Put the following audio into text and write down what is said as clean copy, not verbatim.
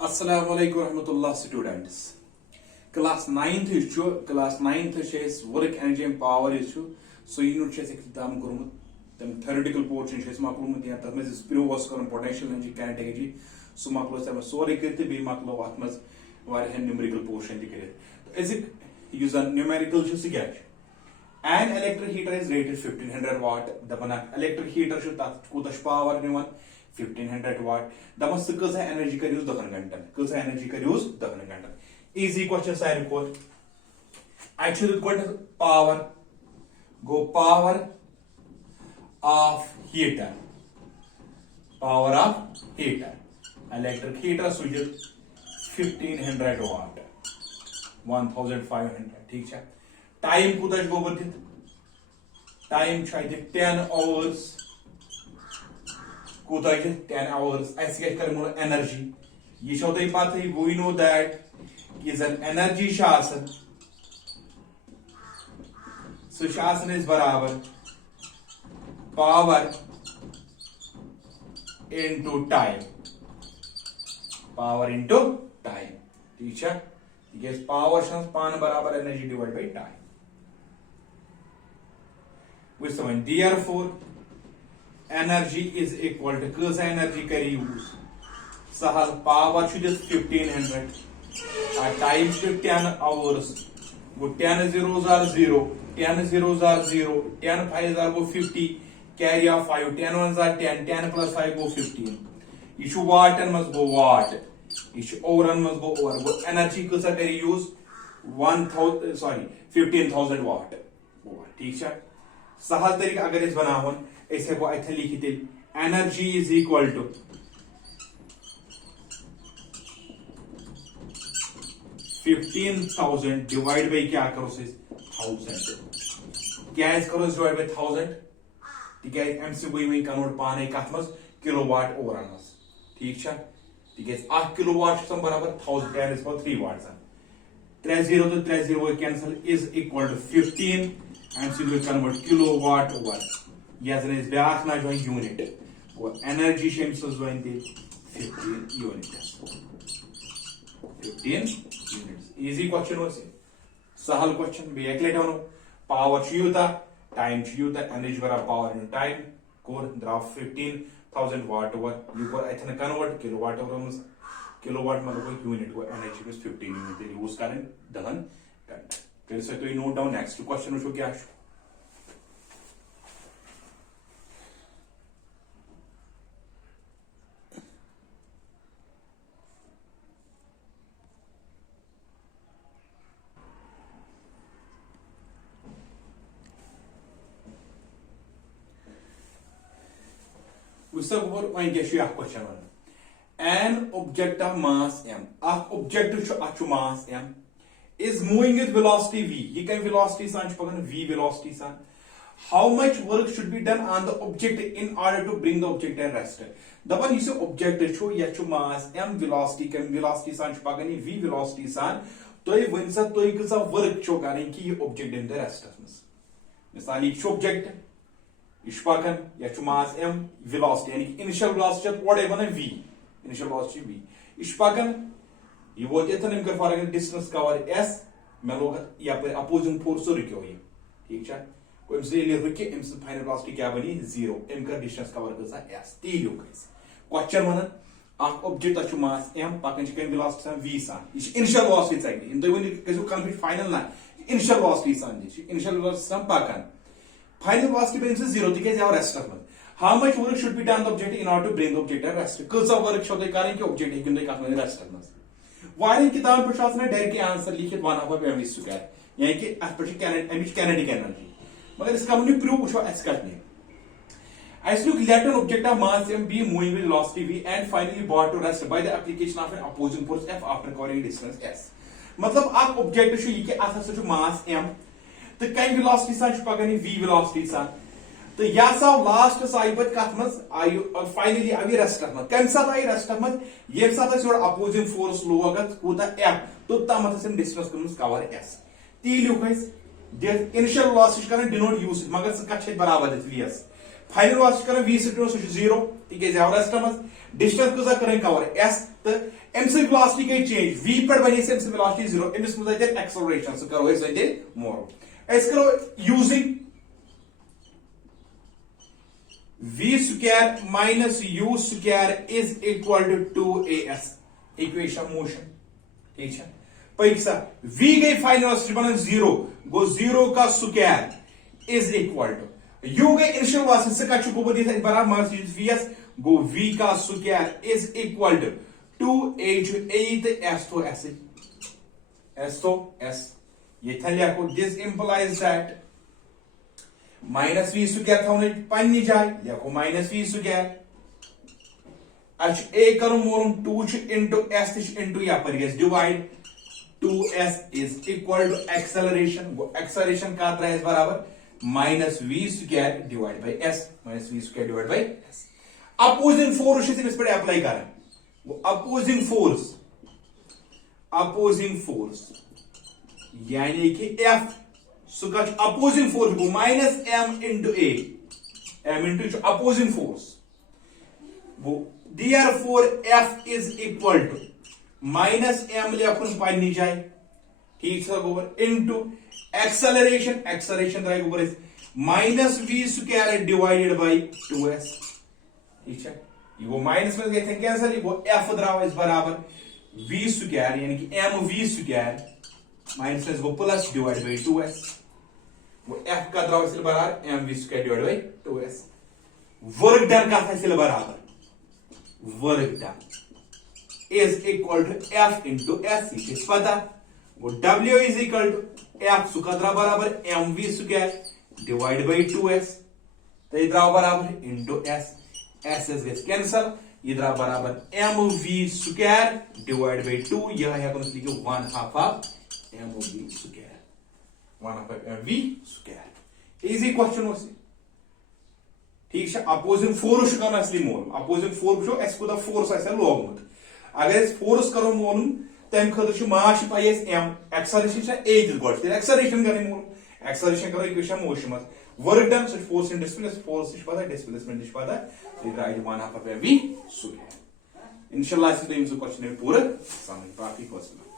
Assalamualaikum warahmatullah students. Class 9th class 9th work energy and power issue. So unit chhe exam korumut them theoretical portion chhe maklumut ya tatme spiro was karum potential energy kinetic energy so maklo sam sore kirte be maklo atmas varhe numerical portion dikre. Is it use a numerical chhe sigach an electric heater is rated 1500 watt dabana electric heater should kutash power niwan 1500 watt. Damas kasa energy ka use 10 घंटन kasa energy ka use 10 घंटन. Easy question side report. Actually what power go power of heater electric heater sujit 1500 watt 1500 ठीक है. Time कुछ go बतित time चाहिए 10 hours कोता 10 hours ऐसे क्या करें energy ये शोध ही बात है we know that is an energy शासन so शासन is बराबर power into time ठीक है because power शासन पान बराबर energy divided by time we समझ therefore energy is equal to cause energy kari use sahal power should is 1500 time should 10 hours go 10 zeros are 0 10 zeros are 0 10 5s are go 50 carry of 5 10 ones are 10 10 plus 5 go 15 issue watt and must go watt issue hour and must go hour go energy cause kari use 1,000 watt ठीक है सहल तरीका अगर इस बनावन ऐसे वो ऐसे लिखी थी energy is equal to 15,000 divide by क्या करो से 1000 क्या इस करो डिवाइड बाई 1000 ठीक है एमसी वही कन्वर्ट पाने कथमस किलोवाट ओवर अनस ठीक है ठीक है 8 किलोवाट सम बराबर 1000 10 is for 3 watts 30 to 30 cancel is equal to 15 and so we convert kilowatt over yes and is back na join unit or energy shames was join the 15 units easy question was sahal question be ekle down power chiyuta time chiyuta energy bara power in time core draw 15,000 watt over you for ethna convert kilowatt over kilowatt मतलब unit को energy में 15 unit use करें दहन करना फिर से तो ये नोट डाउन नेक्स्ट क्वेश्चन उसको क्या उसका ऊपर वहीं क्या शुरू क्वेश्चन वाला an object of mass m object to mass m is moving with velocity v he can velocity san v velocity san how much work should be done on the object in order to bring the object at rest daban yis object chu ya chu mass m velocity can velocity san pagani v velocity san toy winsa toy kaza work chu karin ki ye object in the rest misali chu object ish pagan ya chu mass m velocity yani initial velocity whatever v initial velocity v ish pagan ये वो इतना इनका for distance cover s मैं लोग या पर opposing force रुकियो ये ठीक है कोई से ले रुके एम्स फाइनल वेलोसिटी क्या बनी 0 इनका डिस्टेंस कवर करता s तीलियो गाइस क्वेश्चन मन अख ऑब्जेक्ट अछु मास m पकन चिकन वेलोसिटी v सा इनिशियल वेलोसिटी चाहिए इन तो वन कसु कंप्लीट फाइनल ना इनिशियल वेलोसिटी सा इनिशियल वेलोसिटी सम पकन फाइनल वेलोसिटी बेन 0 दिखे जाओ रेस्ट मन how much work should be done the object in order to bring the object at rest cuz work should they करें कि object एक दिन का रेस्ट करना वायरिंग किताब पर शासन डायरेक्ट आंसर लिखित वन ऑफ एम स्क्वायर यानी कि कैनेडिक एनर्जी मगर इसका हमने प्रूव उठो एस करने as look let an object of mass m be moving with velocity v and finally brought to rest by the application of an opposing force f after covering distance s मतलब आप object छु ये कि असा छु मास m तो कई velocity सा छु पगनी v वेलोसिटी सा तो यह लास्ट आई पे कत फाइनली आई रेस्टस मज कम सात आई रेस्टस मज ये अपोजिंग फोर्स लोग कूत एफ तोतम डिस्टेंस कर कवर एस ती लिख इनिशियल वेलोसिटी कर डिनोट यूज मगर सह बराबर वी एस फाइनल वेलोसिटी कर वी सह 0 तिक रेस्ट मज डिस्टेंस कजा कर कवर एस तो अम वेलोसिटी गई चेंज वी पे बने अम वेलोसिटी 0 अमिस मज एक्सेलरेशन सह करो मोर using v square minus u square is equal to 2as equation motion ठीक है पैक सा v गई फाइनल वेलोसिटी बन 0 गो 0 का square is equal to u गई इनिशियल वेलोसिटी से का चुको बदी बराबर माइनस vs गो v का square is equal to 2a to s to s ये था लिखो this implies that minus v square थोन पन्नी जाय लिखो माइनस वी स्क्वायर ए करो मोलम 2 इंटू एस इंटू यपर गस divide 2s is equal to acceleration का है बराबर minus v square divide by s minus v square divide by s opposing force इस पे अप्लाई कर वो अपोजिंग फोर्स यानी कि F सह अपोजिंग फोर्स गो minus m into a m into opposing force गो therefore F is equal to minus m लिखुन पन्नी जाए ठीक है गोबर इंटू एक्सेलरेशन रहे गोबर minus v square divided by 2s ठीक है ये वो माइनस में गए थे कैंसिल ये वो F द्राव बराबर v स्क्वायर यानी कि mv स्क्वायर माइनस गो प्लस डिवाइड बाय 2s वो f का द्राव बराबर mv square divide by 2s work done का था बराबर work done is equal to f into s इस पता वो w is equal to f सुखद्रा बराबर mv square divide by 2s तो ये द्राव बराबर into s s is cancel ये द्राव बराबर mv स्क्वायर डिवाइड बाय 2 यह है कौन सी 1/2 of mv square 1/2 mv square easy question होसी ठीक है अपोजिंग फोर्स कर असली मोल अपोजिंग फोर्स एस को फोर्स लोगमुत अगर फोर्स करो मोलूम तम खतर मास पाई m एक्सेलरेशन ए गोड एक्सेलरेशन कर मोलूम एक्सेलरेशन करो इक्वेशन मोशन मत work done such force in displacement force पता डिस्प्लेसमेंट पता तो 1/2 mv स्क्वायर इंशाल्लाह इस क्वेश्चन पूरा समझ बाकी क्वेश्चन